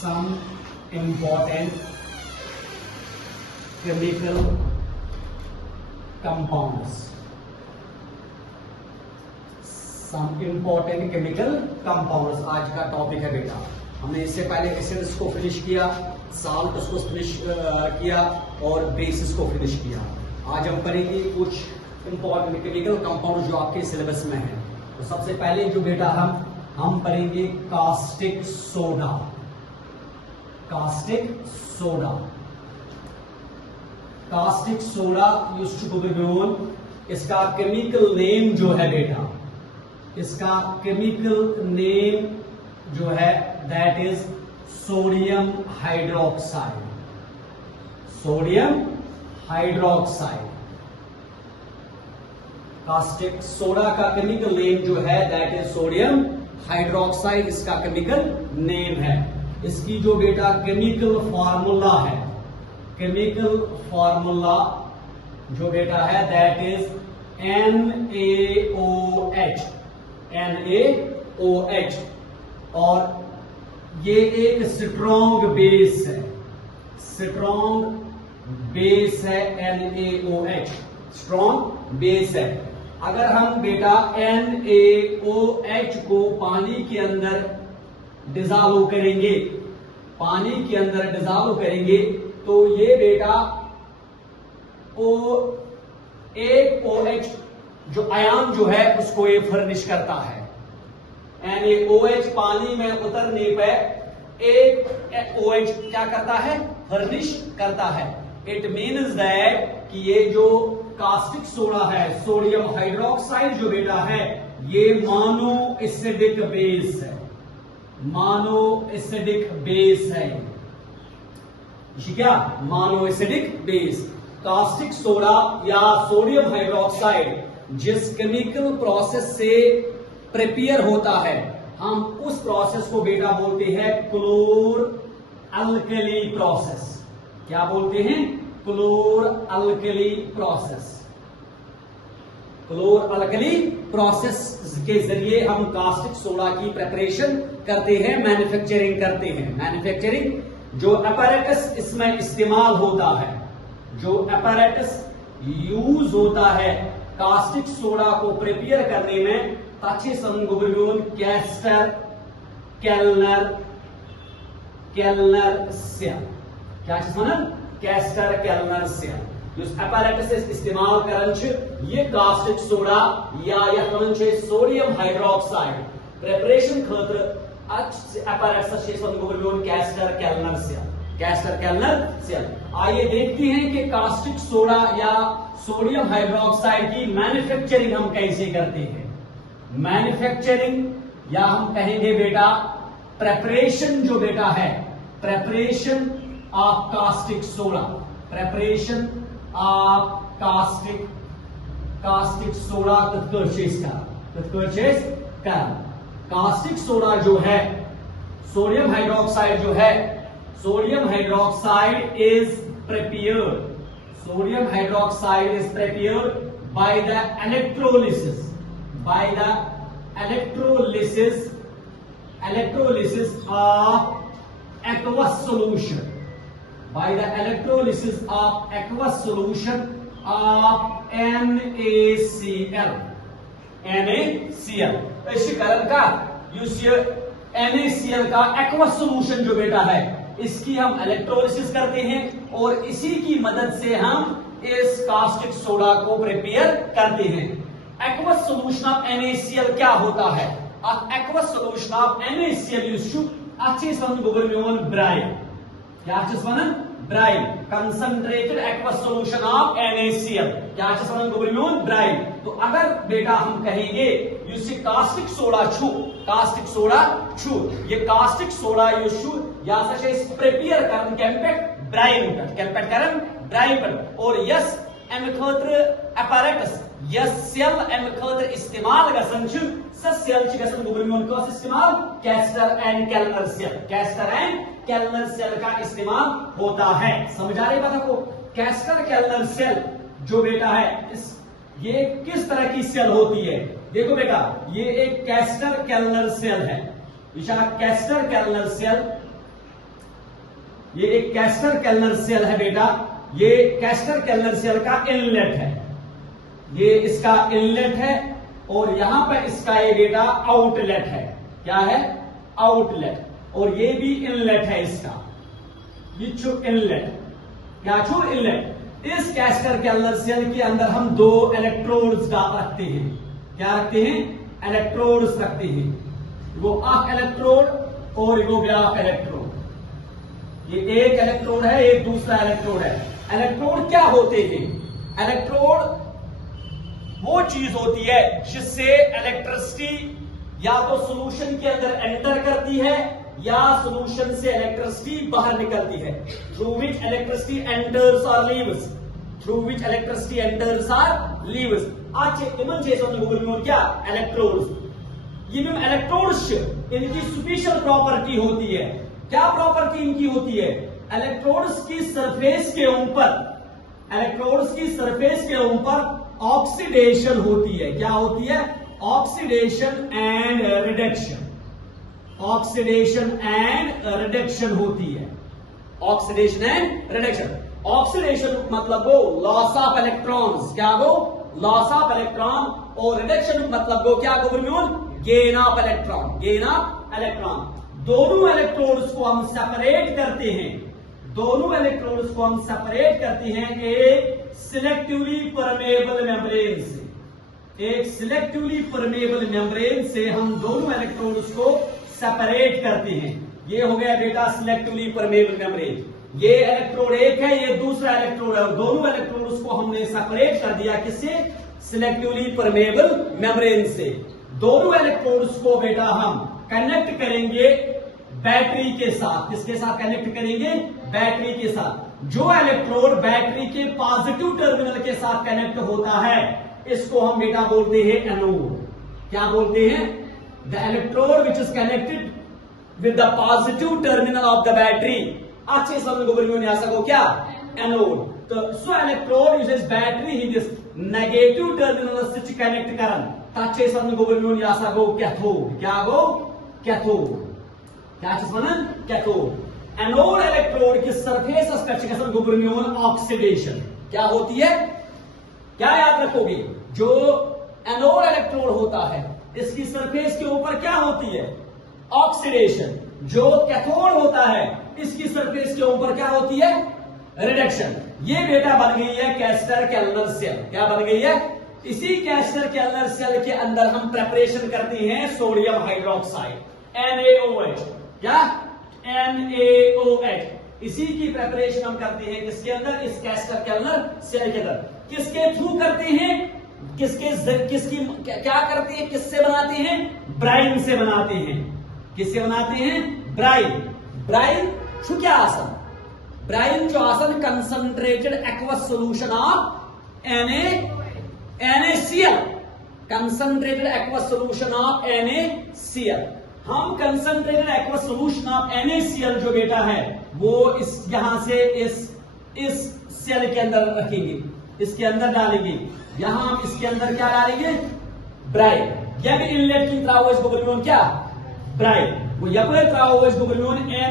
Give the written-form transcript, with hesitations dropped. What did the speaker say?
some important chemical compounds. Some important chemical compounds आज का topic है बेटा। हमने इससे पहले एसिड्स को फिनिश किया, साल्ट को फिनिश किया और बेसिस को फिनिश किया। आज हम करेंगे कुछ इंपॉर्टेंट केमिकल कंपाउंड जो आपके सिलेबस में है। तो सबसे पहले जो बेटा हम करेंगे caustic soda. Caustic soda, caustic soda used to be known, इसका केमिकल नेम जो है बेटा, इसका केमिकल नेम जो है that is sodium hydroxide. Sodium hydroxide, caustic soda का केमिकल नेम जो है दैट इज सोडियम हाइड्रोक्साइड, इसका केमिकल नेम है। इसकी जो बेटा केमिकल फार्मूला है, केमिकल फार्मूला जो बेटा है दैट इज NaOH, NaOH, और ये एक स्ट्रॉन्ग बेस है, स्ट्रॉन्ग बेस है NaOH, स्ट्रॉन्ग बेस है। अगर हम बेटा NaOH को पानी के अंदर डिसॉल्व करेंगे, पानी के अंदर डिसॉल्व करेंगे तो ये बेटा एक OH जो आयन जो है उसको ये फर्निश करता है। NaOH पानी में उतरने पर एक OH क्या करता है, फर्निश करता है। इट मीन्स दैट कि ये जो कास्टिक सोडा है, सोडियम हाइड्रोक्साइड जो बेटा है, ये मोनो एसिडिक बेस है, मोनो एसिडिक बेस है। क्या mono acidic base? Caustic soda या सोडियम हाइड्रोक्साइड जिस केमिकल प्रोसेस से प्रिपेयर होता है, हम उस प्रोसेस को बेटा बोलते हैं क्लोर अल्कली प्रोसेस। क्या बोलते हैं? क्लोर अल्कली प्रोसेस। क्लोर अल्कली प्रोसेस के जरिए हम कास्टिक सोडा की प्रिपरेशन करते हैं, मैन्युफैक्चरिंग करते हैं। मैन्युफैक्चरिंग जो अपैरेटस इसमें इस्तेमाल होता है, जो अपैरेटस यूज होता है कास्टिक सोडा को प्रिपेयर करने में, ताकि संगुबरियोन कैस्टर केल्नर सेल। क्या चीज माना? Castor Kellner cell. अपैरेटस इस्तेमाल करन ये कास्टिक सोडा या सोडियम हाइड्रोक्साइड प्रिपरेशन खतर apparatus Castner Kellner cell, Castner Kellner cell. आइए देखते हैं कि कास्टिक सोडा या सोडियम हाइड्रोक्साइड की मैन्युफैक्चरिंग हम कैसे करते हैं। मैन्युफैक्चरिंग या हम कहेंगे बेटा प्रेपरेशन जो बेटा है, preparation of caustic soda, preparation of caustic soda caustic soda जो है, सोडियम हाइड्रोक्साइड जो है, sodium hydroxide is prepared, sodium hydroxide is prepared by the electrolysis, by the electrolysis of aqueous solution, by the electrolysis of aqueous solution of NaCl, NaCl। इसी कारण का NaCl का aqueous solution जो बेटा है, इसकी हम इलेक्ट्रोलिसिस करते हैं और इसी की मदद से हम इस कास्टिक सोडा को प्रिपेयर करते हैं। एक्वस सोल्यूशन ऑफ NaCl क्या होता है? Aqueous solution of NaCl used to अच्छे ब्राइन। क्या चीज वन? Brine. Concentrated aqueous solution of NaCl क्या चीज वन? ब्राइन। तो अगर बेटा हम कहेंगे कास्टिक सोडा छू, कास्टिक सोडा छू, ये कास्टिक सोडा यूज्ड टू या प्रिपेयर करन कैंपेट ब्राइन पर, कैंपेट करन ब्राइन पर। और यस अमि खतर अपैरेटस यस सेल अमि खतर इस्तेमाल गसन छ, स सेल छ गसन गुबरमियोन का इस्तेमाल Castner and Kellner cell, Castner and Kellner cell का इस्तेमाल होता है। समझ आ रही बात आपको? कैस्टर केल्नर सेल जो बेटा है, ये किस तरह की सेल होती है? देखो बेटा, ये एक कैस्टर केल्नर सेल है। कैस्टर केल्नर सेल ये एक कैस्टर केल्नर सेल है बेटा, ये कैस्टर केल्नर सेल का इनलेट है, ये इसका इनलेट है और यहां पर इसका ये बेटा आउटलेट है। क्या है? आउटलेट। और ये भी इनलेट है इसका, ये जो इनलेट, क्या जो इनलेट। इस कैस्टर केल्नर सेल के अंदर हम दो इलेक्ट्रोड्स रखते हैं। क्या रखते हैं? इलेक्ट्रोड्स रखते हैं। वो अक इलेक्ट्रोड और वो ब्याक इलेक्ट्रोड। ये एक इलेक्ट्रोड है, एक दूसरा इलेक्ट्रोड है। इलेक्ट्रोड क्या होते हैं? इलेक्ट्रोड वो चीज होती है जिससे इलेक्ट्रिसिटी या तो सॉल्यूशन के अंदर एंटर करती है या सॉल्यूशन से इलेक्ट्रिसिटी बाहर निकलती है। थ्रू विच इलेक्ट्रिसिटी एंटर्स और leaves, through which electricity enters और लीव्स। आज क्या इलेक्ट्रोड्स, ये इलेक्ट्रोड्स इनकी स्पेशल प्रॉपर्टी होती है। क्या प्रॉपर्टी इनकी होती है? इलेक्ट्रोड्स की सरफेस के ऊपर, इलेक्ट्रोड्स की सरफेस के ऊपर ऑक्सीडेशन होती है। क्या होती है? Oxidation and reduction, oxidation and reduction होती है। Oxidation and reduction. ऑक्सीडेशन मतलब वो लॉस ऑफ इलेक्ट्रॉन्स, क्या वो लॉस ऑफ इलेक्ट्रॉन, और रिडक्शन मतलब वो क्या gain of electron, gain of electron. दोनों इलेक्ट्रोड्स को हम सेपरेट करते हैं, दोनों इलेक्ट्रोड्स को हम सेपरेट करते हैं एक सिलेक्टिवली परमेबल मेम्ब्रेन से, एक सिलेक्टिवली परमेबल मेम्ब्रेन से हम दोनों इलेक्ट्रोड्स को सेपरेट करते हैं। ये हो गया बेटा सिलेक्टिवली परमेबल मेम्ब्रेन। ये इलेक्ट्रोड एक है, ये दूसरा इलेक्ट्रोड है, दोनों इलेक्ट्रोड्स को हमने सेपरेट कर दिया। किससे? सिलेक्टिवली परमेबल मेम्ब्रेन से। दोनों इलेक्ट्रोड्स को बेटा हम कनेक्ट करेंगे बैटरी के साथ। किसके साथ कनेक्ट करेंगे? बैटरी के साथ। जो इलेक्ट्रोड बैटरी के पॉजिटिव टर्मिनल के साथ कनेक्ट होता है इसको हम बेटा बोलते हैं एनोड। क्या बोलते हैं? The electrode which is connected with the positive terminal of the battery, अच्छे समझ को बोलिए सको क्या? एनोड। तो सो इलेक्ट्रोड इज बैटरी ही दिस नेगेटिव टर्मिनल से कनेक्ट करन अच्छे समझ को बोलिए सको कैथोड। क्या गो? कैथोड। क्या चीज बनन? कैथोड। एनोड इलेक्ट्रोड की सरफेस ऑक्सीडेशन क्या होती है? क्या याद रखोगे? जो एनोड इलेक्ट्रोड होता है इसकी सरफेस के ऊपर क्या होती है? ऑक्सीडेशन। जो कैथोड होता है इसकी सरफेस के ऊपर क्या होती है? रिडक्शन। ये बेटा बन गई है कैस्टर केल्नर सेल। क्या बन गई है? इसी कैस्टर केल्नर सेल के अंदर हम प्रेपरेशन करते हैं सोडियम हाइड्रोक्साइड, NaOH। क्या? NaOH। इसी की प्रेपरेशन हम करते हैं किसके अंदर? इस कैस्टर केल्नर सेल के अंदर। किसके थ्रू करते हैं? किसकी क्या करते हैं? किससे बनाते हैं? ब्राइन से बनाते हैं। किससे बनाते हैं? ब्राइन। ब्राइन क्या आसन? ब्राइन जो आसन concentrated aqueous solution of NaCl, concentrated aqueous solution of NaCl। हम concentrated aqueous solution of NaCl जो बेटा है वो इस यहां से इस सेल के अंदर रखेंगे, इसके अंदर डालेंगे। यहां हम इसके अंदर क्या डालेंगे? ब्राइन। यह भी इनलेट की तरह क्या? ब्राइन। वो यह तरह Na